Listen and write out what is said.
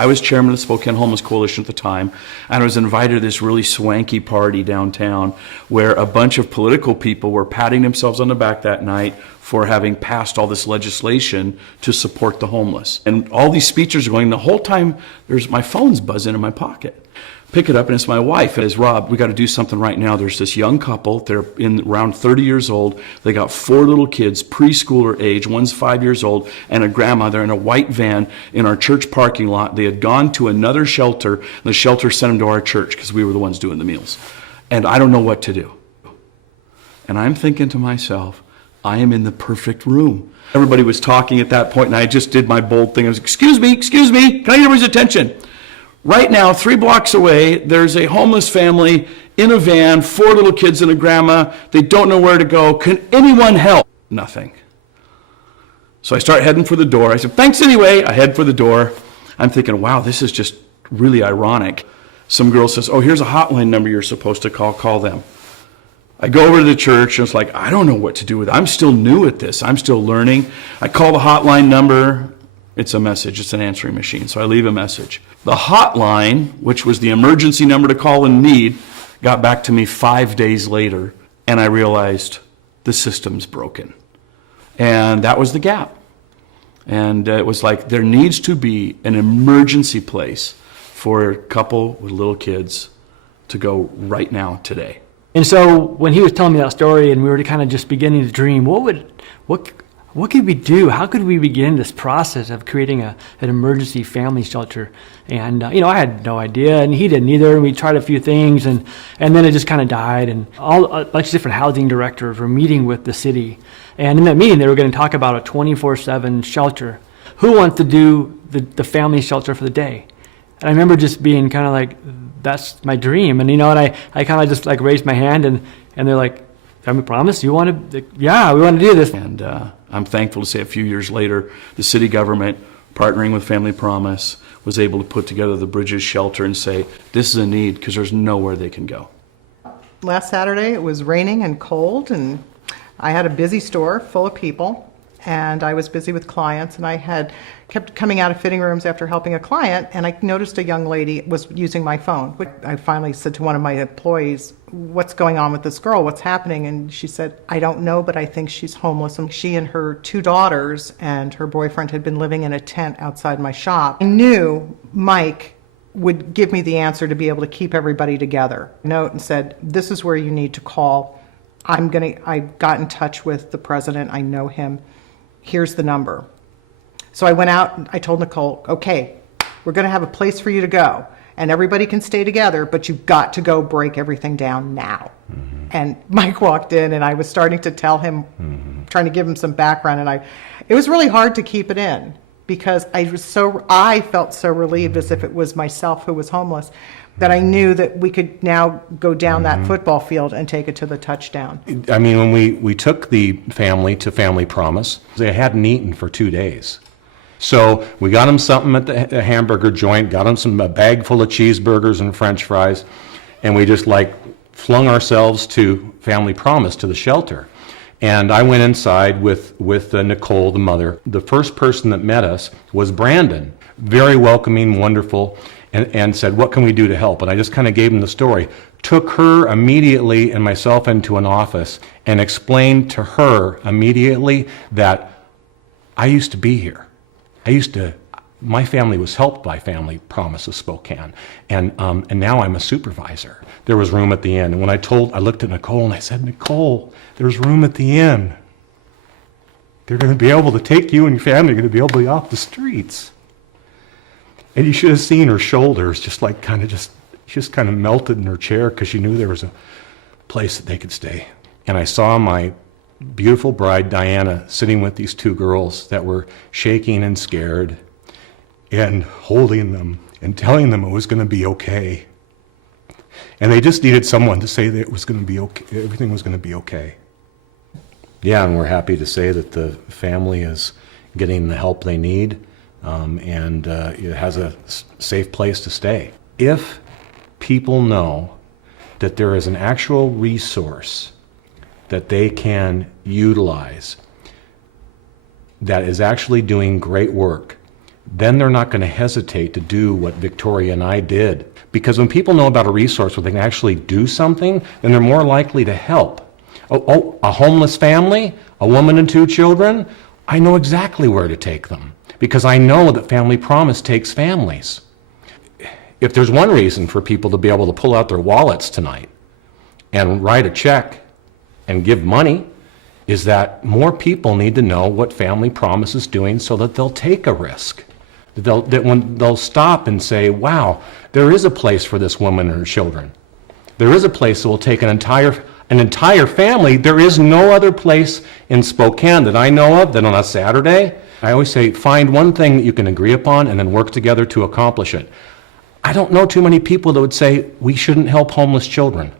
I was chairman of the Spokane Homeless Coalition at the time, and I was invited to this really swanky party downtown where a bunch of political people were patting themselves on the back that night for having passed all this legislation to support the homeless. And all these speeches are going, the whole time my phone's buzzing in my pocket. Pick it up, and it's my wife. And it's, Rob, we got to do something right now. There's this young couple. They're around 30 years old. They got 4 little kids, preschooler age. One's 5 years old, and a grandma. They're in a white van in our church parking lot. They had gone to another shelter, and the shelter sent them to our church because we were the ones doing the meals. And I don't know what to do. And I'm thinking to myself, I am in the perfect room. Everybody was talking at that point, and I just did my bold thing. I was, excuse me, can I get everybody's attention? Right now, 3 blocks away, there's a homeless family in a van, 4 little kids and a grandma. They don't know where to go. Can anyone help? Nothing. So I start heading for the door. I said, thanks anyway. I head for the door. I'm thinking, wow, this is just really ironic. Some girl says, oh, here's a hotline number you're supposed to call them. I go over to the church, and it's like, I don't know what to do with it. I'm still new at this. I'm still learning. I call the hotline number. It's a message. It's an answering machine. So I leave a message. The hotline, which was the emergency number to call in need, got back to me 5 days later, and I realized the system's broken. And that was the gap. And it was like, there needs to be an emergency place for a couple with little kids to go right now, today. And so when he was telling me that story and we were kind of just beginning to dream, what could we do? How could we begin this process of creating an emergency family shelter? And, I had no idea, and he didn't either. And we tried a few things, and then it just kind of died. And a bunch of different housing directors were meeting with the city. And in that meeting, they were going to talk about a 24/7 shelter. Who wants to do the family shelter for the day? And I remember just being kind of like, that's my dream. And, and I kind of just like raised my hand, and they're like, I promise you want to, yeah, we want to do this. And I'm thankful to say a few years later, the city government, partnering with Family Promise, was able to put together the Bridges Shelter and say, this is a need because there's nowhere they can go. Last Saturday, it was raining and cold, and I had a busy store full of people, and I was busy with clients, and I had kept coming out of fitting rooms after helping a client, and I noticed a young lady was using my phone. I finally said to one of my employees, what's going on with this girl? What's happening? And she said, I don't know, but I think she's homeless. And she and her 2 daughters and her boyfriend had been living in a tent outside my shop. I knew Mike would give me the answer to be able to keep everybody together. Note and said, this is where you need to call. I got in touch with the president. I know him. Here's the number. So I went out and I told Nicole, okay, we're going to have a place for you to go, and everybody can stay together, but you've got to go break everything down now. Mm-hmm. And Mike walked in, and I was starting to tell him, trying to give him some background, and it was really hard to keep it in because I felt so relieved, as if it was myself who was homeless, that I knew that we could now go down that football field and take it to the touchdown. I mean, when we took the family to Family Promise, they hadn't eaten for 2 days. So we got them something at the hamburger joint, got them a bag full of cheeseburgers and French fries, and we just flung ourselves to Family Promise, to the shelter. And I went inside with Nicole, the mother. The first person that met us was Brandon, very welcoming, wonderful, and said, what can we do to help? And I just kind of gave him the story. Took her immediately and myself into an office and explained to her immediately that I used to be here. My family was helped by Family Promise of Spokane, and now I'm a supervisor. There was room at the inn, and when I looked at Nicole and I said, Nicole, there's room at the inn. They're going to be able to take you and your family, you're going to be able to be off the streets. And you should have seen her shoulders just kind of melted in her chair because she knew there was a place that they could stay. And I saw my beautiful bride, Diana, sitting with these 2 girls that were shaking and scared and holding them and telling them it was going to be okay. And they just needed someone to say that it was going to be okay, everything was going to be okay. Yeah, and we're happy to say that the family is getting the help they need, and it has a safe place to stay. If people know that there is an actual resource that they can utilize that is actually doing great work, then they're not going to hesitate to do what Victoria and I did. Because when people know about a resource where they can actually do something, then they're more likely to help. A homeless family, a woman and 2 children, I know exactly where to take them because I know that Family Promise takes families. If there's one reason for people to be able to pull out their wallets tonight and write a check and give money, is that more people need to know what Family Promise is doing so that they'll take a risk. They'll stop and say, wow, there is a place for this woman and her children. There is a place that will take an entire family. There is no other place in Spokane that I know of that on a Saturday, I always say, find one thing that you can agree upon and then work together to accomplish it. I don't know too many people that would say we shouldn't help homeless children.